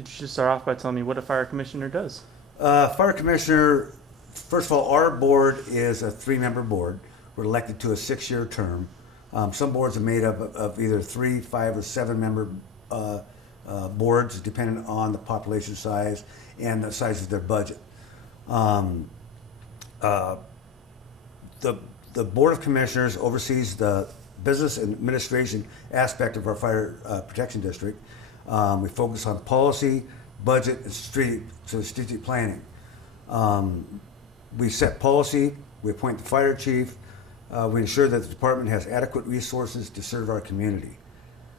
could you just start off by telling me what a fire commissioner does? Fire commissioner, first of all, our board is a 3-member board. We're elected to a 6-year term. Some boards are made up of either 3, 5, or 7-member boards, depending on the population size and the size of their budget. Um, uh, the Board of Commissioners oversees the business and administration aspect of our fire protection district. We focus on policy, budget, and strategic planning. We set policy, we appoint the fire chief, we ensure that the department has adequate resources to serve our community.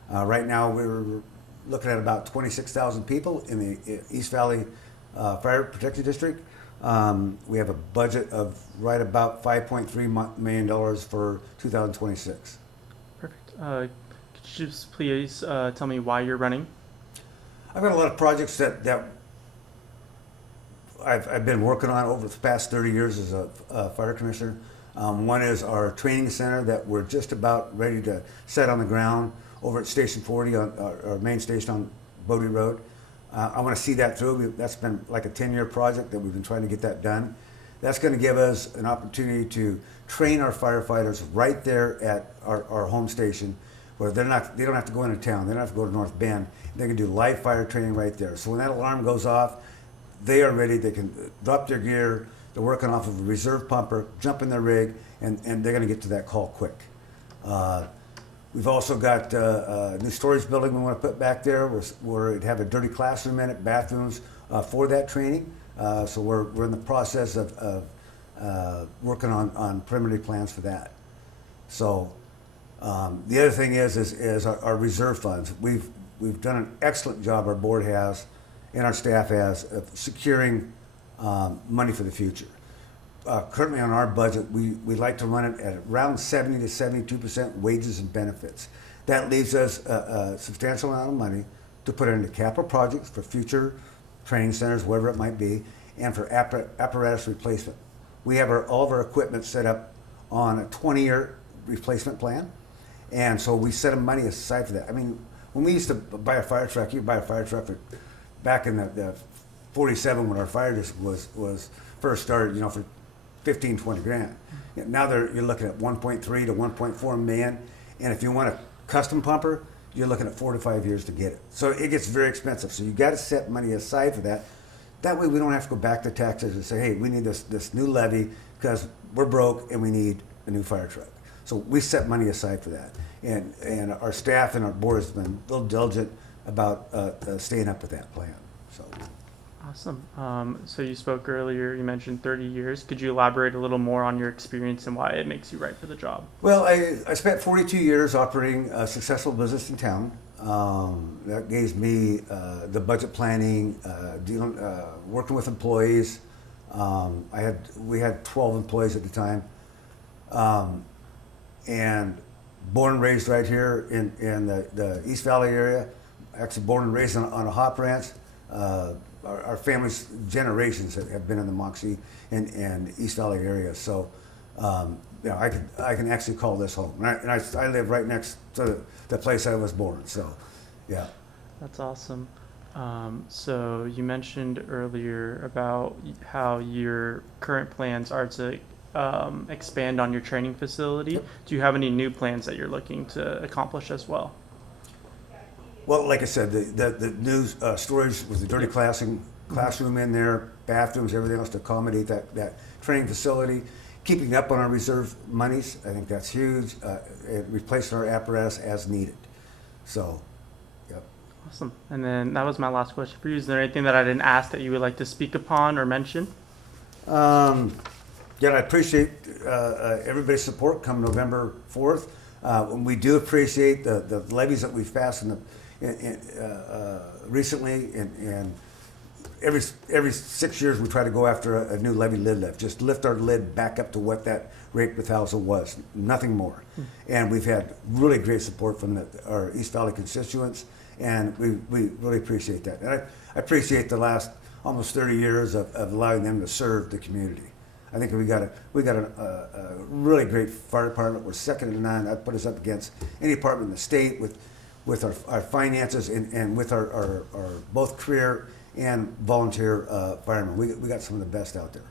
Right now, we're looking at about 26,000 people in the East Valley Fire Protection District. We have a budget of right about $5.3 million for 2026. Perfect. Could you just please tell me why you're running? I've got a lot of projects that I've been working on over the past 30 years as a fire commissioner. One is our training center that we're just about ready to set on the ground over at Station 40 on our main station on Bodie Road. I want to see that through. That's been like a 10-year project that we've been trying to get that done. That's going to give us an opportunity to train our firefighters right there at our home station, where they don't have to go into town. They don't have to go to North Bend. They can do live fire training right there. So when that alarm goes off, they are ready. They can drop their gear. They're working off of a reserve pumper, jump in their rig, and they're going to get to that call quick. We've also got a new storage building we want to put back there where it'd have a dirty classroom in it, bathrooms for that training. So we're in the process of working on preliminary plans for that. So the other thing is our reserve funds. We've done an excellent job, our board has, and our staff has, of securing money for the future. Currently on our budget, we like to run it at around 70 to 72% wages and benefits. That leaves us a substantial amount of money to put into capital projects for future training centers, whatever it might be, and for apparatus replacement. We have all of our equipment set up on a 20-year replacement plan, and so we set money aside for that. I mean, when we used to buy a fire truck, you buy a fire truck back in the 47 when our fire district was first started, for 15, 20 grand. Now you're looking at 1.3 to 1.4 million, and if you want a custom pumper, you're looking at 4 to 5 years to get it. So it gets very expensive. So you got to set money aside for that. That way we don't have to go back to taxes and say, hey, we need this new levy because we're broke and we need a new fire truck. So we set money aside for that. And our staff and our board has been a little diligent about staying up with that plan. So. Awesome. So you spoke earlier, you mentioned 30 years. Could you elaborate a little more on your experience and why it makes you right for the job? Well, I spent 42 years operating a successful business in town. That gave me the budget planning, working with employees. We had 12 employees at the time. And born and raised right here in the East Valley area, actually born and raised on a hop ranch. Our family's generations have been in the Moxie and East Valley area, so I can actually call this home. And I live right next to the place I was born, so yeah. That's awesome. So you mentioned earlier about how your current plans are to expand on your training facility. Yep. Do you have any new plans that you're looking to accomplish as well? Well, like I said, the new storage with the dirty classroom in there, bathrooms, everything else to accommodate that training facility, keeping up on our reserve monies, I think that's huge, and replacing our apparatus as needed. So, yep. Awesome. And then that was my last question for you. Is there anything that I didn't ask that you would like to speak upon or mention? Yeah, I appreciate everybody's support come November 4th. We do appreciate the levies that we've passed recently, and every 6 years we try to go after a new levy lid lift, just lift our lid back up to what that rate per thousand was, nothing more. And we've had really great support from our East Valley constituents, and we really appreciate that. And I appreciate the last almost 30 years of allowing them to serve the community. I think we got a really great fire department. We're second to none. That put us up against any department in the state with with our finances and with our both career and volunteer firemen. We got some of the best out there.